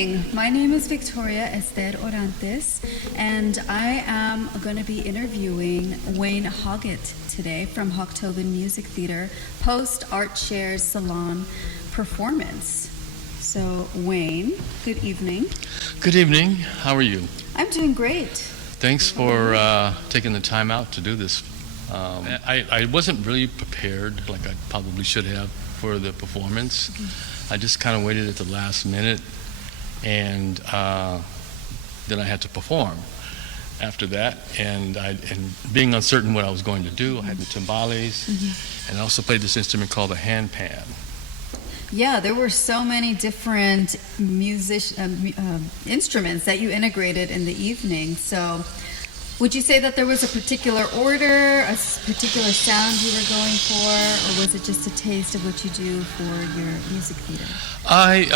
evening. My name is Victoria Ester Orantes, and I am going to be interviewing Wayne Hoggatt today from HOGGTOVEN Music Theater post Art Share's Salon performance. So, Wayne, good evening. Good evening. How are you? I'm doing great. Thanks for taking the time out to do this. I wasn't really prepared like I probably should have for the performance. I just kind of waited at the last minute, and then I had to perform after that. And being uncertain what I was going to do, I had the timbales, and I also played this instrument called a hand pan. Yeah, there were so many different instruments that you integrated in the evening. So, would you say that there was a particular order, a particular sound you were going for, or was it just a taste of what you do for your music theater? I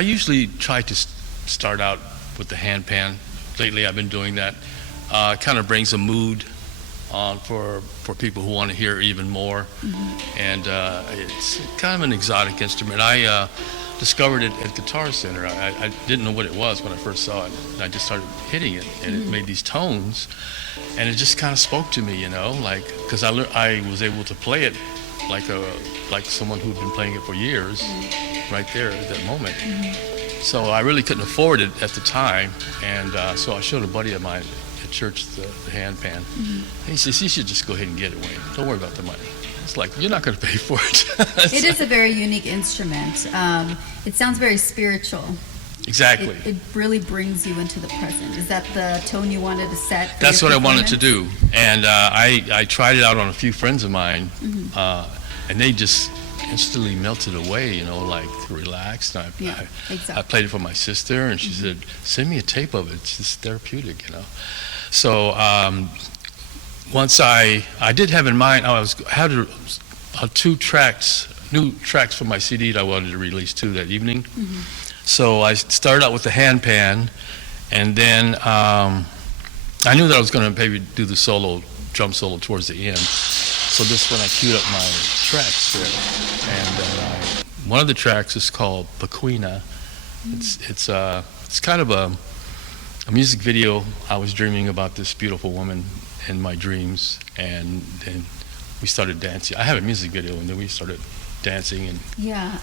usually try to start out with the hand pan. Lately, I've been doing that. It kind of brings a mood on for people who want to hear even more, and it's kind of an exotic instrument. I discovered it at Guitar Center. I didn't know what it was when I first saw it. I just started hitting it, and it made these tones, and it just kind of spoke to me, like, because I was able to play it like someone who'd been playing it for years, right there at that moment. So I really couldn't afford it at the time, and so I showed a buddy of mine at church the hand pan. And he says, "You should just go ahead and get it, Wayne. Don't worry about the money." It's like, you're not going to pay for it. It is a very unique instrument. It sounds very spiritual. Exactly. It really brings you into the present. Is that the tone you wanted to set? That's what I wanted to do. And I tried it out on a few friends of mine, and they just instantly melted away, like relaxed. And I played it for my sister, and she said, "Send me a tape of it. It's just therapeutic, So once I did have in mind, I had two new tracks for my CD that I wanted to release too that evening. So I started out with the hand pan, and then I knew that I was going to maybe do the drum solo towards the end. So this one I queued up my tracks there, and one of the tracks is called Paquina. It's kind of a music video. I was dreaming about this beautiful woman in my dreams, and then we started dancing. I have a music video, and then we started dancing. And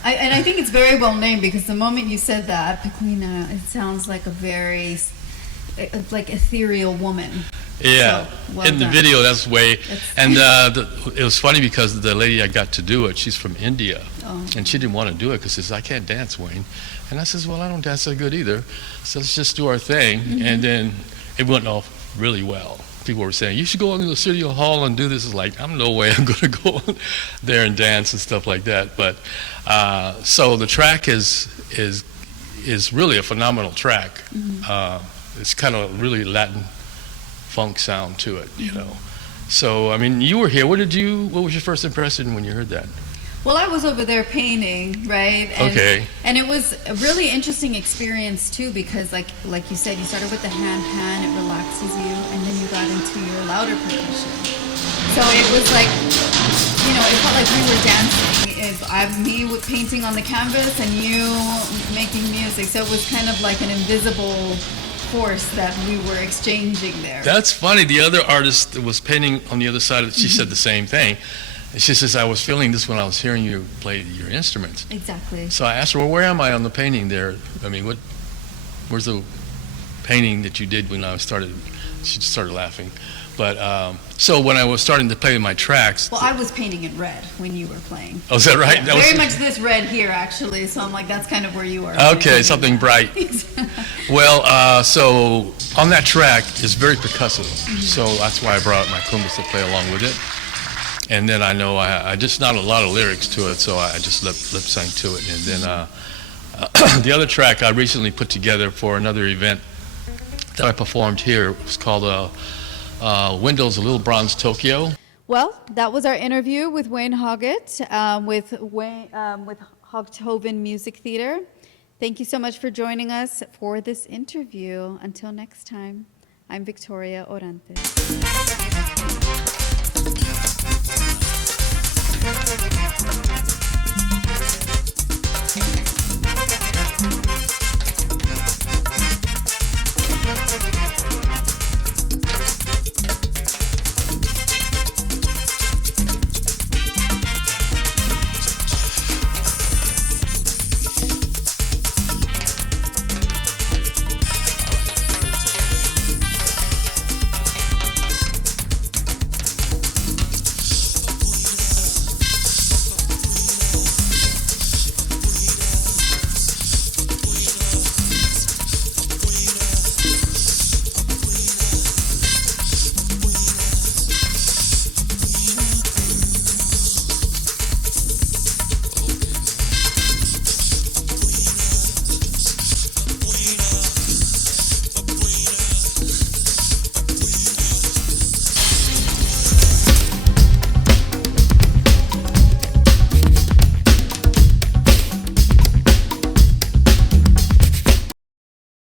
I think it's very well named, because the moment you said that, Paquina, it sounds like a very ethereal woman. Yeah, so, well in the done. video, that's way. And it was funny because the lady I got to do it, she's from India, and she didn't want to do it because she says, "I can't dance, Wayne." And I says, "Well, I don't dance that good either, so let's just do our thing." And then it went off really well. People were saying, "You should go into the city hall and do this." It's like, I'm no way I'm going to go there and dance and stuff like that. But so the track is really a phenomenal track. It's kind of really Latin funk sound to it, So I mean, you were here. What was your first impression when you heard that? Well, I was over there painting, right? And it was a really interesting experience too, because like you said, you started with the hand pan, it relaxes you, and then you got into your louder percussion. So it was like, it felt like we were dancing. Me with painting on the canvas and you making music. So it was kind of like an invisible force that we were exchanging there. That's funny. The other artist that was painting on the other side of it, she said the same thing. She says, "I was feeling this when I was hearing you play your instruments." Exactly. So I asked her, "Well, where am I on the painting there? I mean, where's the painting that you did when I started?" She just started laughing. But so when I was starting to play my tracks. Well, I was painting in red when you were playing. Oh, is that right? Yeah, very much this red here, actually. So I'm like, that's kind of where you are. Okay, something bright. Well, so on that track is very percussive. So that's why I brought my kumbas to play along with it. And then I know I just not a lot of lyrics to it, so I just lip sang to it. And then the other track I recently put together for another event that I performed here. It was called Windows Little Bronze Tokyo. Well, that was our interview with Wayne Hoggatt with HOGGTOVEN Music Theater. Thank you so much for joining us for this interview. Until next time, I'm Victoria Orantes.